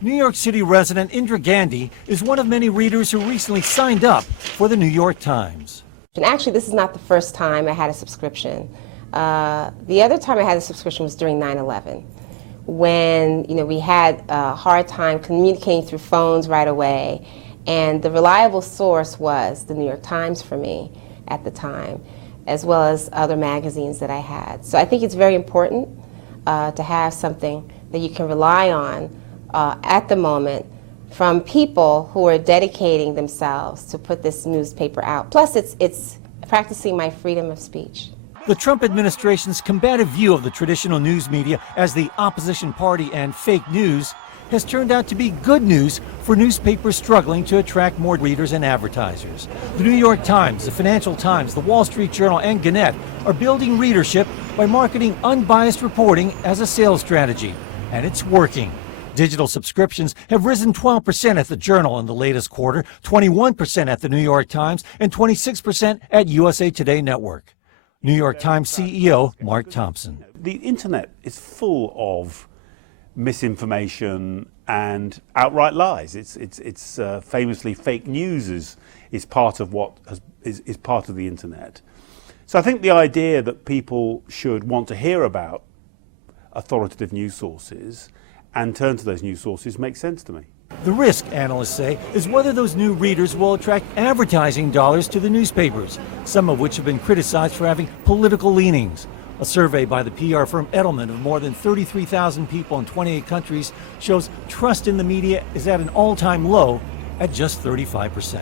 New York City resident Indra Gandhi is one of many readers who recently signed up for the New York Times. And actually, this is not the first time I had a subscription. The other time I had a subscription was during 9/11, when we had a hard time communicating through phones right away, and the reliable source was the New York Times for me at the time, as well as other magazines that I had. So I think it's very important to have something that you can rely on at the moment from people who are dedicating themselves to put this newspaper out. Plus, it's practicing my freedom of speech. The Trump administration's combative view of the traditional news media as the opposition party and fake news has turned out to be good news for newspapers struggling to attract more readers and advertisers. The New York Times, the Financial Times, the Wall Street Journal, and Gannett are building readership by marketing unbiased reporting as a sales strategy, and it's working. Digital subscriptions have risen 12% at the Journal in the latest quarter, 21% at the New York Times, and 26% at USA Today Network. New York Times CEO Mark Thompson. The internet is full of misinformation and outright lies. It's famously fake news is part of what is part of the internet. So I think the idea that people should want to hear about authoritative news sources and turn to those news sources makes sense to me. The risk, analysts say, is whether those new readers will attract advertising dollars to the newspapers, some of which have been criticized for having political leanings. A survey by the PR firm Edelman of more than 33,000 people in 28 countries shows trust in the media is at an all-time low at just 35%.